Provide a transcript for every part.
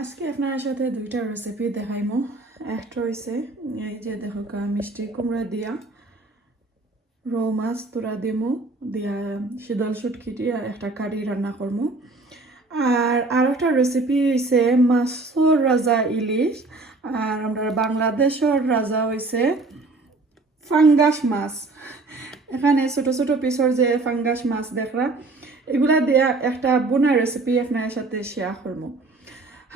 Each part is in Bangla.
আজকে আপনার সাথে দুইটা রেসিপি দেখাইমো। একটা হইছে এই যে দেখো মিষ্টি কুমড়া দিয়া রৌ মাছ তুরা দিমু দিয়া শীতল শুটকি দিয়া একটা কারি রান্না করমু। আর একটা রেসিপি হইছে মাছর রাজা ইলিশ, আর আমরা বাংলাদেশের রাজা হইছে ফাঙ্গাস মাছ। এখানে ছোট ছোট পিসর যে ফাঙ্গাস মাছ দেখরা এগুলা দিয়া একটা বোনা রেসিপি আপনার সাথে শেয়ার করবো।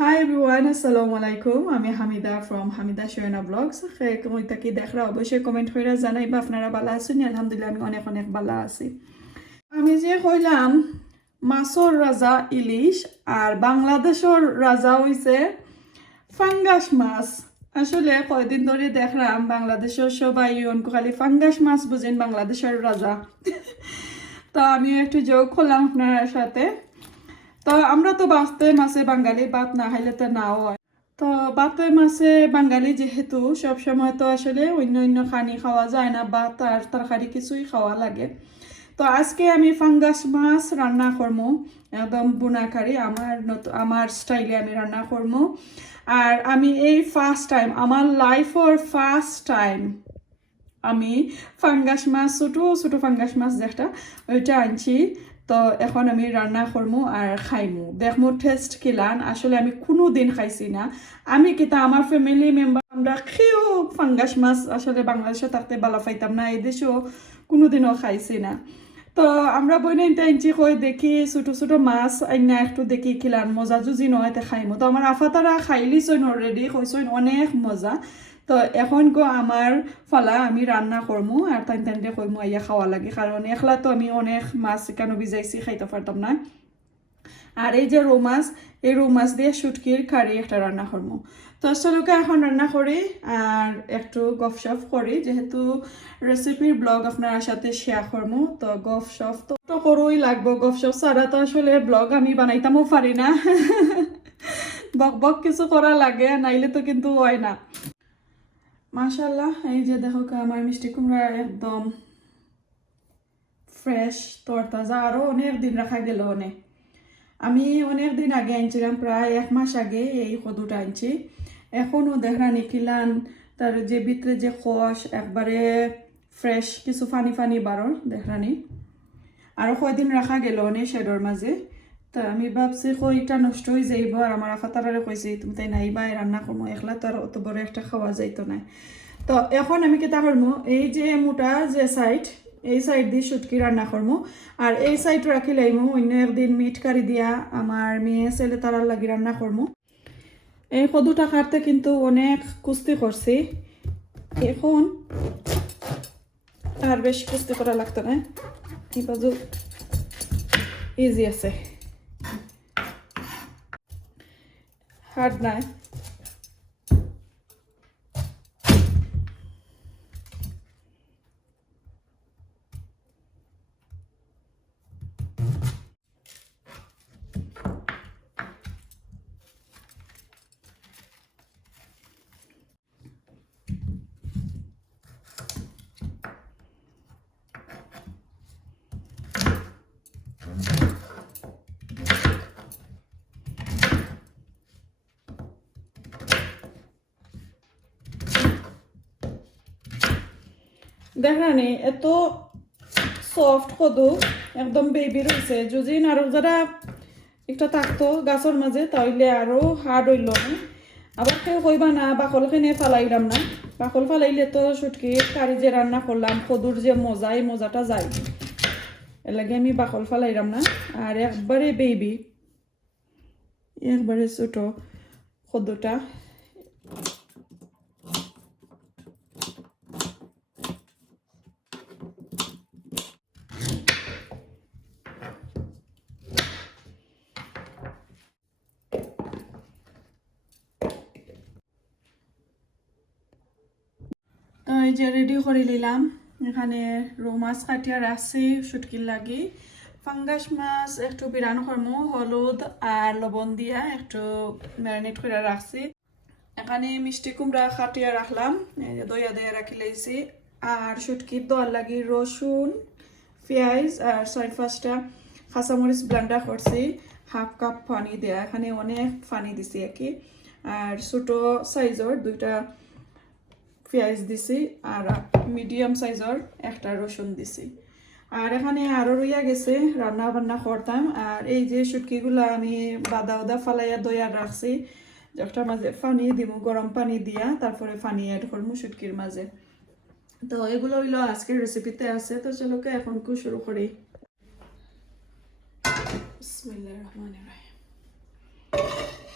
Hi everyone, assalamu alaikum. আমি হামিদা from হামিদা শোয়েনা ব্লগস। কইতা কি দেখরা অবশ্যই কমেন্ট করে জানাইবা আপনারা ভালো আছেন। আলহামদুলিল্লাহ আমি অনেক অনেক ভালো আছি। আমি যে কইলাম মাছর রাজা ইলিশ আর বাংলাদেশের রাজা হইছে ফাঙ্গাস মাছ। আসলে কয়দিন ধরে দেখলাম বাংলাদেশের সবাই খালি ফাঙ্গাস মাছ বুঝেন বাংলাদেশের রাজা। তো আমিও একটু যোগ করলাম আপনার সাথে। তো আমরা তো বাঁচতে মাছে বাঙালি, ভাত না খাইলে তো নাও হয়। তো ভাতে মাছে বাঙালি যেহেতু সবসময় তো আসলে অন্য অন্য খানি খাওয়া যায় না, ভাত আর তরকারি কিছুই খাওয়া লাগে। তো আজকে আমি ফাঙ্গাস মাছ রান্না করবো, একদম বুনাকারি আমার স্টাইলে আমি রান্না করবো। আর আমি এই ফার্স্ট টাইম আমার লাইফের ফার্স্ট টাইম আমি ফাঙ্গাস মাছ ছোটো ছোটো ফাঙ্গাস মাছ যেটা ওইটা আনছি। তো এখন আমি রান্না করবো আর খাইমু, দেখমু টেস্ট কিলান। আসলে আমি কোনো দিন খাইছি না। আমি কিতা আমার ফ্যামিলি মেম্বার আমরা খেয়েও ফাঙ্গাস মাছ আসলে বাংলাদেশে থাকতে ভালো পাইতাম না, এই দেশেও কোনোদিনও খাইছি না। তো আমরা বইনে আনছি কই দেখি ছোটো ছোটো মাছ আইনা একটু দেখি কিলান মজা জুজি নয় খাইমু। তো আমার আফাতারা খাইলিছইন অলরেডি, কইসইন অনেক মজা। তো এখন আমার ফালা আমি রান্না করমু আর টাইম টাইমে কইমু আইয়া খাওয়া লাগে, কারণ একলা তো আমি অনেক মাছ কেন ভিজাইছি খাইতে পারতাম না। আর এই যে রৌ মাছ, এই রৌ মাছ দিয়ে শুটকির কারি একটা রান্না করমু। তো চলুকে এখন রান্না করি আর একটু গপশপ করি, যেহেতু রেসিপির ব্লগ আপনার সাথে শেয়ার করমু। তো গপশপ তো করোই লাগবো, গপশপ ছাড়া তো আসলে ব্লগ আমি বানাইতামও পারি না। বক বক কিছু করা লাগে, নাইলে তো কিন্তু হয় না। মাশাআল্লাহ, এই যে দেখো আমার মিষ্টি কুমড়া একদম ফ্রেশ তরতাজা, আরও অনেক দিন রাখা গেল। আমি অনেক দিন আগে আনছিলাম, প্রায় 1 মাস আগে এই কদুটা আনছি। এখনও দেখরানি কিলান তার যে ভিতরে যে খোস একবারে ফ্রেশ, কিছু ফানি ফানি বারর দেখরানি। আরও কয়দিন রাখা গেল শেডর মাঝে। তা আমি ভাবছি কইটা নষ্ট হয়ে যাইব, আর আমার আফাতারারে কইছি তুমি তাই নাইবা রান্না করবো, একলা তো আর অত বড় একটা খাওয়া যাইতো না। তো এখন আমি কেটা করবো, এই যে মোটা যে সাইড, এই সাইড দিয়ে শুটকি রান্না করবো, আর এই সাইড রাখি লাইমু অন্য একদিন মিট কারি দিয়া আমার মেয়ে ছেলে তারার লাগি রান্না করবো। এই কদুটা কাটতে কিন্তু অনেক কুস্তি করছি, এখন আর বেশি কুস্তি করা লাগতো না, এই বাজু ইজি আছে, হার্ড নাই। দেখানি এত সফট কদু, একদম বেবি রয়েছে। যদি আরো যারা একটা থাকতো গাছের মাঝে তাইলে আরো হার্ড হইল না। আবার কেউ কইবা না বাকল খেনে ফালাইলাম না, বাকল ফালাইলে তো শুটকি কারি যে রান্না করলাম কদুর যে মজা, এই মজাটা যায়। এর লাগে আমি বাকল ফালাইলাম না। আর একবারে বেবি, একবারে ছোট কদুটা। তো এই যে রেডি করে নিলাম, এখানে রৌ মাছ কাটিয়া রাখছি শুটকির লাগি। ফাঙ্গাস মাছ একটু বিরান করমু হলুদ আর লবণ দিয়া একটু ম্যারিনেট করে রাখছি। এখানে মিষ্টি কুমড়া কাটিয়া রাখলাম, এই যে দইয়া দইয়া রাখি লাইছি। আর শুটকির দোয়ার লাগি রসুন, পেঁয়াজ আর 4-5টা কাঁচামরিচ ব্লেন্ডার করছি। হাফ কাপ পানি দেয়া, এখানে অনেক পানি দিছি আর কি। আর ছোটো সাইজর 2টা পেঁয়াজ দিছি আর মিডিয়াম সাইজর একটা রসুন দিছি। আর এখানে আরও রইয়া গেছে রান্না বান্না করতাম। আর এই যে শুটকিগুলো আমি বাদা ফালাইয়া দইয়া রাখছি, একটা মাঝে পানি দিব, গরম পানি দিয়া তারপরে পানি অ্যাড করবো শুটকির মাঝে। তো এগুলো হইলো আজকের রেসিপিতে আছে। তো চলো এখন শুরু করি। বিসমিল্লাহির রহমানির রহিম।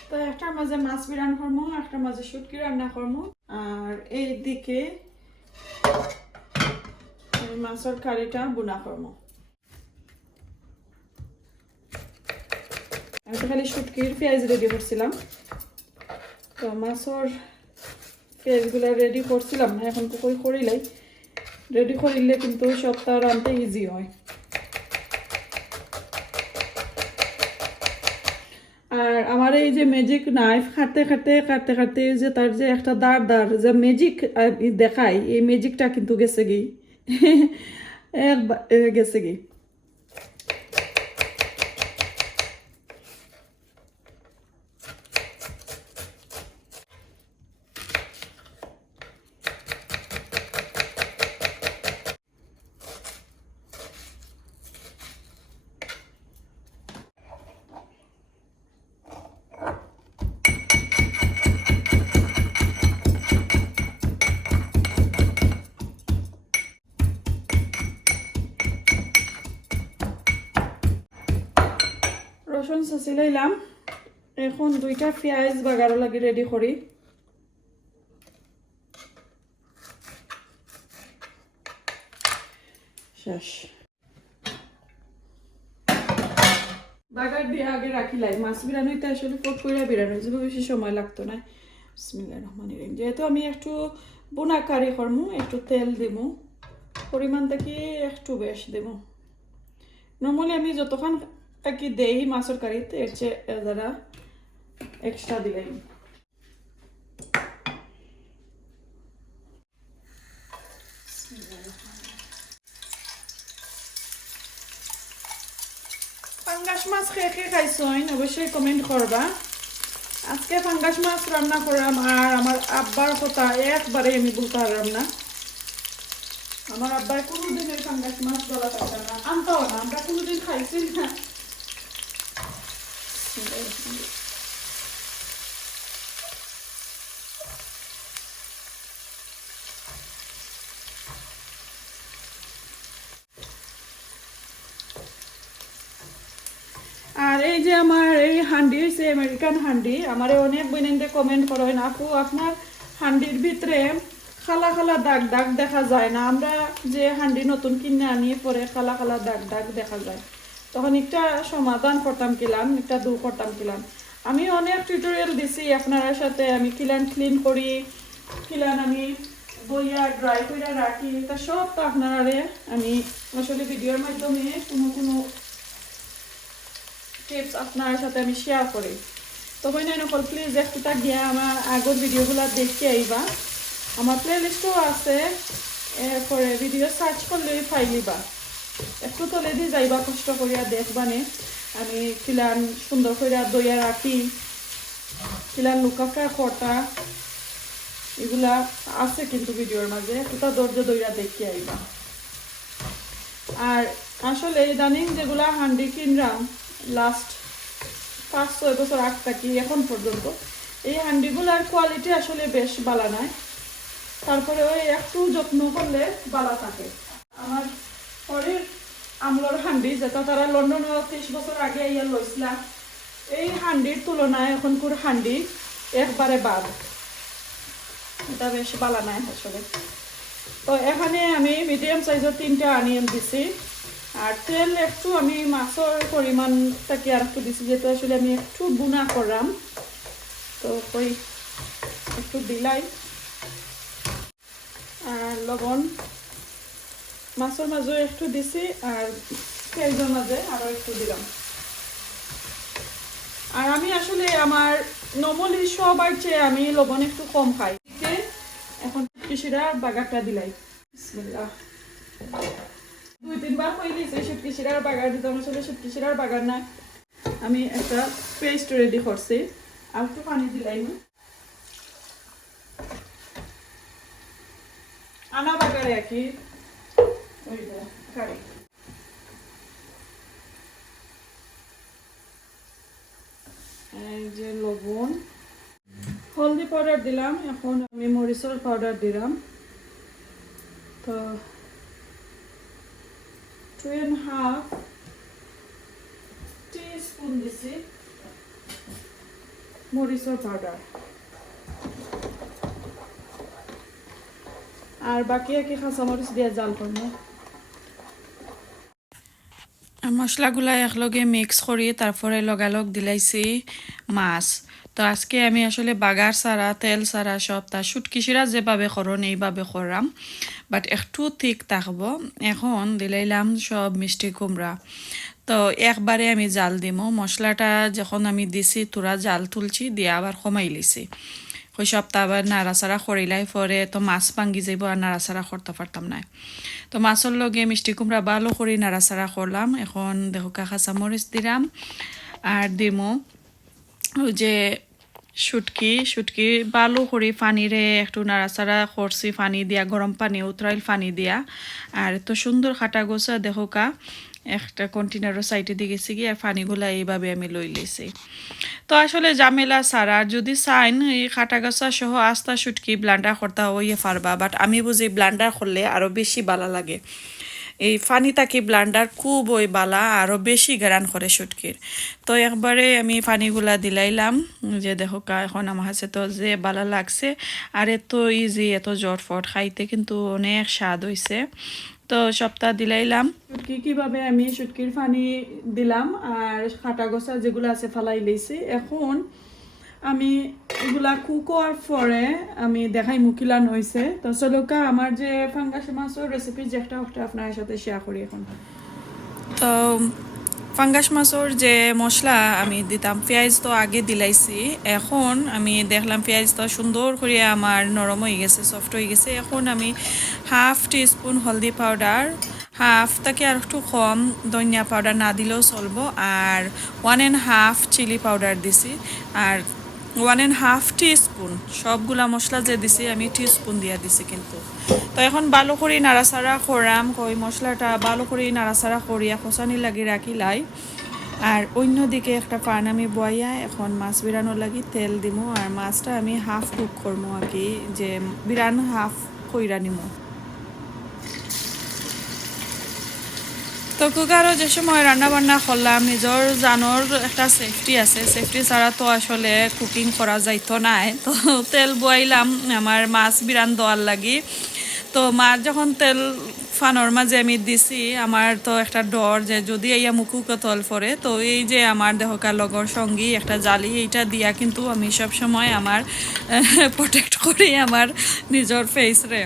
তো একটার মাঝে মাছ বিরান করবো, একটার মাঝে শুটকি রান্না করবো। আর এই দিকে মাছের কারিটা বুনা করবো। আমি তো খালি শুটকির পেঁয়াজ রেডি করছিলাম, তো মাছের পেঁয়াজগুলো রেডি করছিলাম না, এখন কই করিলাই। রেডি করিলে কিন্তু সবটা রানতে ইজি হয়। আর আমার এই যে ম্যাজিক নাইফ কাটতে কাটতে যে তার যে একটা দাঁড় যে ম্যাজিক দেখায়, এই ম্যাজিকটা কিন্তু গেছে গি গেছে গি। রসুন চেঁচি লইলাম, এখন 2টা পেঁয়াজ বাগারও লাগি রেডি করি। শেষ বাগার দিয়ে আগে রাখিলাই। মাছ বিরানোতে আসলে ফট করে বিরানো যাবে, বেশি সময় লাগতো না। বিসমিল্লাহির রহমানির রহিম। যেহেতু আমি একটু বোনা কারি করবো, একটু তেল দিব, পরিমাণটা কি একটু বেশ দেব। নর্মালি আমি যতক্ষণ কি দেই মাছের কারিতে এর চেয়ে যারা এক্সট্রা দিলাই। পাঙ্গাস মাছ খেয়ে খাইছেন অবশ্যই কমেন্ট করবা। আজকে পাঙ্গাস মাছ রান্না করলাম, আর আমার আব্বার কথা একবারে আমি বলতে পারলাম না। আমার আব্বার কোনোদিনের পাঙ্গাস মাছ বলা থাকে না, আনতাও না, আমরা কোনোদিন খাইছি না। আর এই যে আমার এই হান্ডি হয়েছে আমেরিকান হান্ডি। আমার অনেক বোনেনদের কমেন্ট করেন, আপু আপনার হান্ডির ভিতরে খালা খালা দাগ দাগ দেখা যায় না। আমরা যে হান্ডি নতুন কিনে আনিয়ে পরে খালা খালা দাগ দাগ দেখা যায়, তখন একটা সমাধান করতাম কিলাম, একটা দূর করতাম কিলাম। আমি অনেক টিউটোরিয়াল দিছি আপনার সাথে, আমি কিলান ক্লিন করি, কিলান আমি বইয়া ড্রাই করে রাখি, তা সব তো আপনারা আমি আসলে ভিডিওর মাধ্যমে কোনো টিপস আপনার সাথে আমি শেয়ার করি। তো হয় না নকল প্লিজ একটা গিয়া আমার আগের ভিডিওগুলো দেখতে আইবা। আমার প্লে লিস্টও আছে, এরপরে ভিডিও সার্চ করলে পাইলিবা। একটু তলে দিয়ে যাইবা, কষ্ট করিয়া দেখবানে আমি কিলান সুন্দর করে দইয়া রাখি, কিলান লুকাফা কটা এগুলা আছে কিন্তু ভিডিওর মাঝে, একটা ধৈর্য দইয়া দেখতে আইবা। আর আসলে ইদানিং যেগুলা হান্ডি কিনলাম লাস্ট 5-6 বছর আগ থেকে এখন পর্যন্ত, এই হান্ডিগুলার কোয়ালিটি আসলে বেশ ভালো নয়। তারপরে ওই একটু যত্ন করলে ভালো থাকে। আমার পরের আমলার হান্ডি যেটা তারা লন্ডনে 30 বছর আগে ইয়া লইছিল, এই হান্ডির তুলনায় এখনকার হান্ডি একবারে বাদ, এটা বেশ ভালো নয় আসলে। তো এখানে আমি মিডিয়াম সাইজের 3টা অনিয়ন দিছি। আর তেল একটু আমি মাছের পরিমাণটাকে আর একটু দিছি, যেহেতু আসলে আমি একটু বুনা করলাম, তো ওই একটু দিলাই। আর লবণ মাছের মাঝে একটু দিছি, আর পেঁয়াজের মাঝে আরও একটু দিলাম। আর আমি আসলে আমার নর্মালি সবার চেয়ে আমি লবণ একটু কম খাই। এখন কিশিরা বাগারটা দিলাই। বিসমিল্লাহ। 2-3 বার কই দিয়েছি শুটকি শিরার বাগার দিতাম, আসলে শুটকি শিরার বাগার না, আমি একটা পেস্ট রেডি করছি আর একটু পানি দিলাম আনা বাগারে কি ওই কারি এই যে লবণ হলদি পাউডার দিলাম এখন আমি মরিচের পাউডার দিলাম তো 2.5 টিস্পুন দিছি মরিচের পাউডার আর বাকি একই কাঁচামরিচ দিয়ে জাল করবো মশলাগুলা একলগে মিক্স করি তারপরে লগালগ দিলাইছি মাছ তো আজকে আমি আসলে বাগার সারা তেল সারা সব তার শুটকিশিরা যেভাবে করুন এইভাবে করাম বাট একটু ঠিক থাকবো এখন দিলাইলাম সব মিষ্টি কুমড়া তো একবারে আমি জাল দিমো মশলাটা যখন আমি দিছি তোরা জাল তুলছি দিয়ে আবার কমাই লিছি ওই সপ্তাহ আবার নাড়াচাড়া করিলাই পরে তো মাছ ভাঙ্গি যাইব আর নাড়াচাড়া করতে পারতাম না তো মাছের লগে মিষ্টি কুমড়া ভালো করে নাড়াচাড়া করলাম এখন দেখো কাঁচামরিচ দিলাম আর দিমো ওই যে শুটকি ভালো করে পানিরে একটু নাড়াচাড়া করছি পানি দিয়া গরম পানি উতরাইল পানি দিয়া আর এত সুন্দর খাটা গোছা দেখো একটা কন্টেনারের সাইডে দিয়ে গেছি গিয়ে আর পানিগুলা এইভাবে আমি লই লিছি তো আসলে ঝামেলা ছাড়া যদি চাইন এই খাটা গাছা সহ আস্তা শুটকি ব্লান্ডার করতে হইয়ে পারবা বাট আমি বুঝি ব্লান্ডার করলে আরও বেশি ভালো লাগে এই ফানি তাকি ব্লান্ডার খুব ওই বালা আরও বেশি গ্রান করে শুটকির তো একবারে আমি পানিগুলা দিলাইলাম যে দেখো এখন আমার কাছে তো যে বালা লাগছে আর এত ইজি এত জটফট খাইতে কিন্তু অনেক স্বাদ হয়েছে তো সপ্তাহ দিলাইলাম শুটকি কিভাবে আমি শুটকির পানি দিলাম আর খাটা গোছা যেগুলো আছে ফালাই লইছি এখন আমি এগুলা কুক হওয়ার পরে আমি দেখাই মুখিলান হয়েছে তো চলুকা আমার যে ফাঙ্গাস মাছের রেসিপি যেটা ওটা আপনার সাথে শেয়ার করি এখন তো ফাঙ্গাস মাছের যে মশলা আমি দিতাম পেঁয়াজ তো আগে দিলাইছি এখন আমি দেখলাম পেঁয়াজ তো সুন্দর করে আমার নরম হয়ে গেছে সফট হয়ে গেছে এখন আমি 1/2 টিস্পুন হলদি পাউডার হাফ তাকে আর একটু কম ধনিয়া পাউডার না দিলেও চলবো আর 1.5 চিলি পাউডার দিছি আর 1.5 টিস্পুন সবগুলা মশলা যে দিছি আমি টিস্পুন দিয়া দিছি কিন্তু তো এখন ভালো করে নাড়াচাড়া করাম কই মশলাটা ভালো করে নাড়াচাড়া করিয়া খোসানি লাগি রাখিলাই আর অন্যদিকে একটা পান আমি বইয়া এখন মাছ বিরানোর লাগি তেল দিমু আর মাছটা আমি হাফ কুক করবো আর কি যে বিরান হাফ কইরা নিমু তো কুকারও যে সময় রান্না বান্না করলাম নিজের জানোর একটা সেফটি আছে সেফটি ছাড়া তো আসলে কুকিং করা যাইতো নাই তো তেল বইলাম আমার মাছ বিরান দেওয়ার লাগি তো মাছ যখন তেল ফানোর মাঝে আমি দিছি আমার তো একটা ডর যে যদি এইয়া মুখুকে তল পরে তো এই যে আমার দেহকার লগর সঙ্গী একটা জালি এইটা দিয়া কিন্তু আমি সব সময় আমার প্রোটেক্ট করি আমার নিজের ফেসরে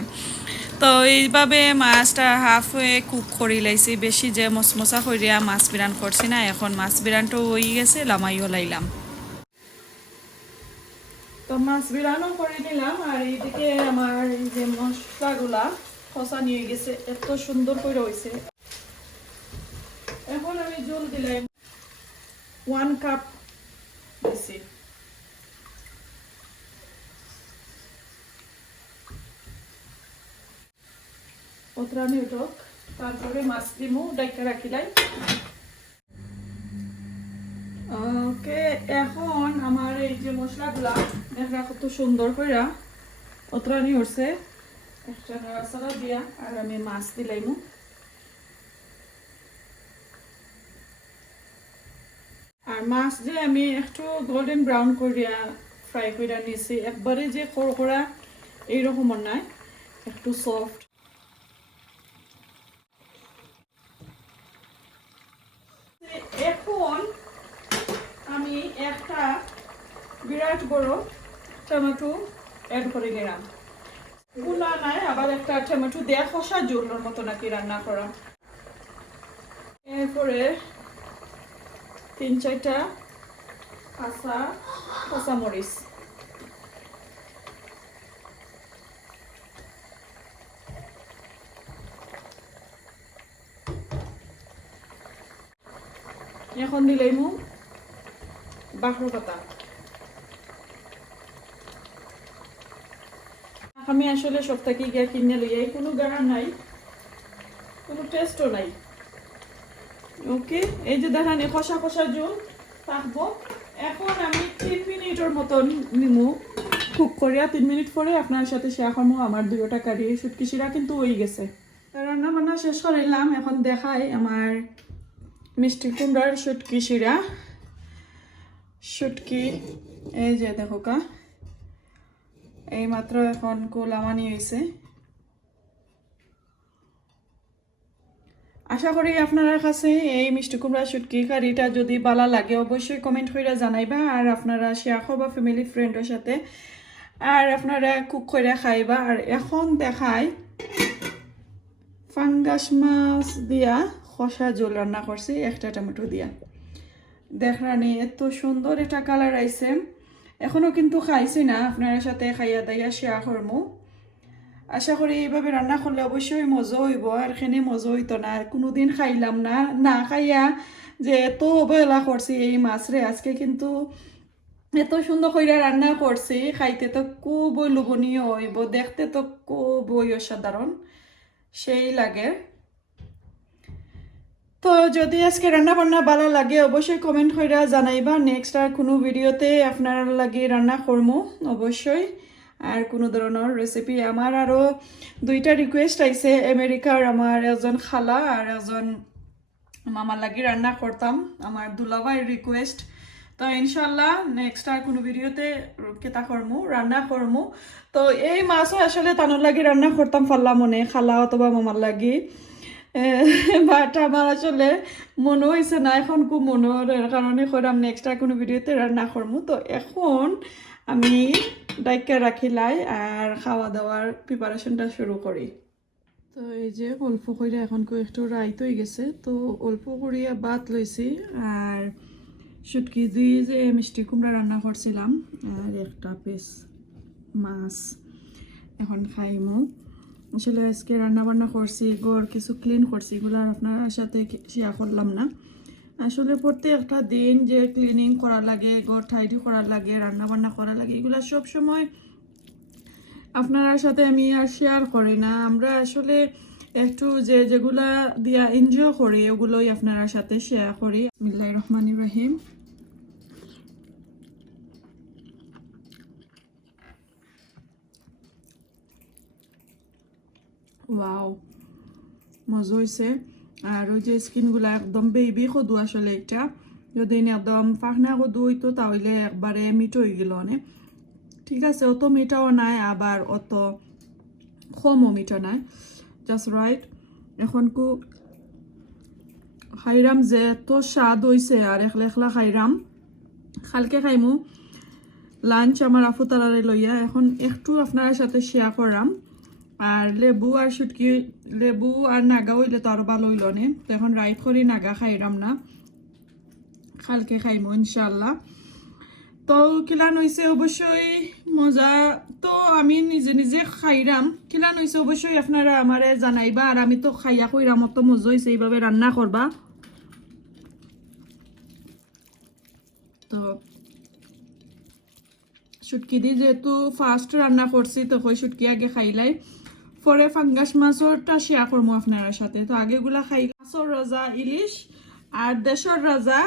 তো এইভাবে মাছটা হাফ হয়ে কুক করে লাইছি বেশি যে মশমশা করিয়া মাছ বিরান করছি না এখন মাছ বিরানটাও হয়ে গেছে লামাইও লাইলাম তো মাছ বিরানও করে নিলাম আর এইদিকে আমার এই যে মশলাগুলা খসা নিয়ে গেছে এত সুন্দর করে হয়েছে এখন আমি জল দিলাম 1 কাপ দিছি ওতরানি উঠক তারপরে মাছ দিমু ডাইকা রাখিলাই ওকে এখন আমার এই যে মশলাগুলা দেখা কত সুন্দর করে ওতরানি হচ্ছে একটা নাড়াচাড়া দিয়া আর আমি মাছ দিলাইমু আর মাছ যে আমি একটু গোল্ডেন ব্রাউন করিয়া ফ্রাই করিয়া নিয়েছি একবারে যে খড়খড়া এইরকম নাই একটু সফট এখন আমি একটা বিরাট বড় টমেটো অ্যাড করে দিলাম কুলা নাই আবার একটা টমেটো দেয়া খসা জোলের মতো নাকি রান্না করা এরপরে 3-4টা কাঁচামরিচ এখন দিলাইমু বাখর পাতা। আমি আসলে সব থেকে গিয়ে কিনে লই, কোনো গাড়া নাই, কোনো টেস্টও নাই। ওকে, এই যে দেখেন কষা কষা জল থাকবো। এখন আমি 3 মিনিটের মতন নিমু কুক করিয়া, 3 মিনিট পরে আপনার সাথে শেয়ার করবো আমার 2টা কারি শুটকি শিরা কিন্তু হয়ে গেছে। রান্না বান্না শেষ করাইলাম, এখন দেখাই আমার মিষ্টি কুমড়ার শুটকি শিরা। শুটকি এই যে দেখো কা, এই মাত্র এখন কোলামানি হয়েছে। আশা করি আপনার কাছে এই মিষ্টি কুমড়া শুটকি কারিটা যদি ভালো লাগে অবশ্যই কমেন্ট করে জানাইবা, আর আপনারা শেয়ার করবা ফ্যামিলি ফ্রেন্ডের সাথে, আর আপনারা কুক করে খাইবা। আর এখন দেখাই ফাঙ্গাস মাছ দিয়া কষা ঝোল রান্না করছি একটা টমেটো দিয়া। দেখরানি এত সুন্দর এটা কালার আইছে, এখনো কিন্তু খাইছি না, আপনার সাথে খাইয়া দাইয়া শেয়ার করবো। আশা করি এইভাবে রান্না করলে অবশ্যই মজা হইব, আর এখানে মজা হইতো না, কোনোদিন খাইলাম না, না খাইয়া যে এত অবহেলা করছি এই মাছরে, আজকে কিন্তু এত সুন্দর করে রান্না করছি, খাইতে তো খুবই লোভনীয় হইব, দেখতে তো খুবই অসাধারণ সেই লাগে। তো যদি আজকে রান্না বান্না ভালো লাগে অবশ্যই কমেন্ট করে জানাইবা, নেক্সট আর কোনো ভিডিওতে আপনার লাগে রান্না করবো অবশ্যই, আর কোনো ধরনের রেসিপি। আমার আরও 2টা রিকোয়েস্ট আইছে, আমেরিকার আমার একজন খালা আর একজন মামার লাগি রান্না করতাম, আমার দুলাভাইয়ের রিকোয়েস্ট। তো ইনশাল্লাহ নেক্সট আর কোনো ভিডিওতে কেতা করমু রান্না করমু। তো এই মাছও আসলে তানোর লাগি রান্না করতাম পারলাম মনে, খালা অথবা মামার লাগি, বাট আমার আসলে মনে হয়েছে না এখন, খুব মনের কারণে করাম নেক্সট আর কোনো ভিডিওতে রান্না করমু। তো এখন আমি ডাইকা রাখিলাই আর খাওয়া দাওয়ার প্রিপারেশনটা শুরু করি। তো এই যে অল্প করে এখন একটু রাইত হয়ে গেছে, তো অল্প করিয়া ভাত লইছি, আর শুটকি দিয়ে যে মিষ্টি কুমড়া রান্না করছিলাম, আর একটা পিস মাছ এখন খাইমু। আসলে আজকে রান্না বান্না করছি, ঘর কিছু ক্লিন করছি, এগুলো আর আপনার সাথে শেয়ার করলাম না। আসলে প্রত্যেকটা দিন যে ক্লিনিং করা লাগে, ঘর টাইডি করা লাগে, রান্না বান্না করা লাগে, এগুলা সব সময় আপনার সাথে আমি আর শেয়ার করি না। আমরা আসলে একটু যেগুলা দিয়া এনজয় করি ওগুলোই আপনার সাথে শেয়ার করি। বিসমিল্লাহির রহমানির রহিম। ওয়াও, মজা হয়েছে। আর ওই যে স্কিনগুলা একদম বেবি কদু, আসলে এটা যদি একদম ফাঁকনা কদু হইতো তাহলে একবারে মিঠো হয়ে গেল অনেক। ঠিক আছে, অত মিঠাও নাই আবার অত কমও মিঠা নাই, জাস্ট রাইট। এখন খাইরাম যে এত স্বাদ হয়েছে, আর একলা একলা খাইরাম, কালকে খাইমু লাঞ্চ আমার আফু তারারে লইয়া। এখন একটু আপনার সাথে শেয়ার করাম, আর লেবু আর শুটকি, লেবু আর নাগা হইলে তো আরো ভালো হইল নে। তো এখন রাইট করি নাগা খাইরাম না, কালকে খাইমু ইনশাল্লাহ। তো কিলান হয়েছে অবশ্যই মজা, তো আমি নিজে নিজে খাইরাম, কিলান হয়েছে অবশ্যই আপনারা আমারে জানাইবা, আর আমি তো খাইয়া কইরাম তো মজা হয়েছে, এইভাবে রান্না করবা। তো শুটকি দিয়ে যেহেতু ফার্স্ট রান্না করছি, তো ওই শুটকি আগে খাইলাই, পরে ফাঙ্গাস মাছটা শেয়ার করবো আপনার সাথে। তো আগেগুলা খাই মাছর রাজা ইলিশ, আর দেশর রাজা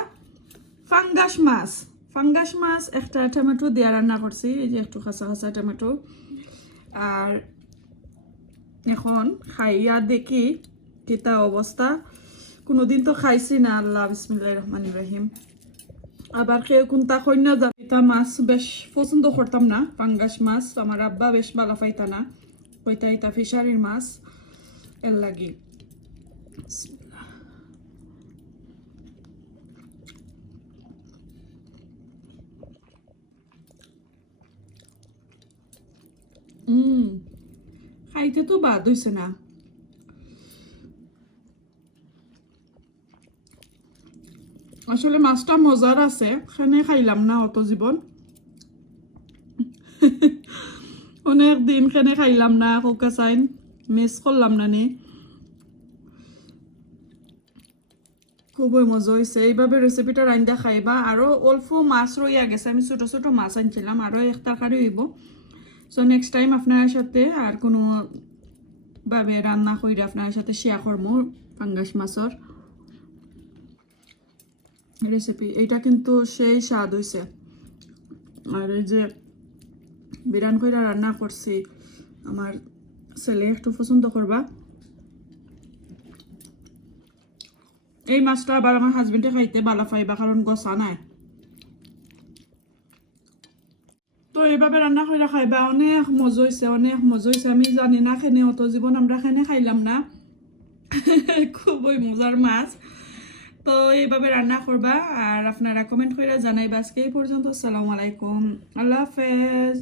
ফাঙ্গাস মাছ। ফাঙ্গাস মাছ একটা টমেটো দিয়ে রান্না করছি, এই যে একটু কাঁচা কাঁচা টমেটো। আর এখন খাইয়া দেখি কিতা অবস্থা, কোনোদিন তো খাইছি না। আল্লাহ, বিসমিল্লাহির রহমানির রহিম। আবার কেউ কোনটা কন্য যাবে, এটা মাছ বেশ পছন্দ করতাম না, ফাঙ্গাস মাছ আমার আব্বা বেশ ভালো পাইতা না, ওইটা এটা ফিশারির মাছ, এর লাগি। খাইতে তো বাদ হইছে না। আসলে মাছটা মজার আছে, খানে খাইলাম না অত জীবন, অনেক দিন খানে খাইলাম না, কোকা চাইন মিস করলাম না নি। খুবই মজা হয়েছে। এইভাবে রেসিপিটা রান্না খাইবা। আরও অল্প মাছ রইয়া গেছে, আমি ছোটো ছোটো মাছ আনছিলাম, আরও এক তরকারি হইব। সো নেক্সট টাইম আপনার সাথে আর কোনো ভাবে রান্না করে আপনার সাথে শেয়ার করবো পাঙ্গাস মাছের রেসিপি। এইটা কিন্তু সেই স্বাদ হয়েছে। আর এই যে বিরান করে রান্না করছি, আমার ছেলে একটু পছন্দ করবা। এই মাছটা আবার আমার হাজবেন্ডে খাইতে ভালো পাইবা, কারণ গসা নাই। তো এইভাবে রান্না করে খাইবা, অনেক মজা হয়েছে, অনেক মজা হয়েছে। আমি জানি না খেনে অত জীবন আমরা খেনে খাইলাম না। খুবই মজার মাছ। তো এইভাবে রান্না করবা আর আপনারা কমেন্ট করে জানাইবা। আজকে এই পর্যন্ত। আসসালামু আলাইকুম, আল্লাহ হাফেজ।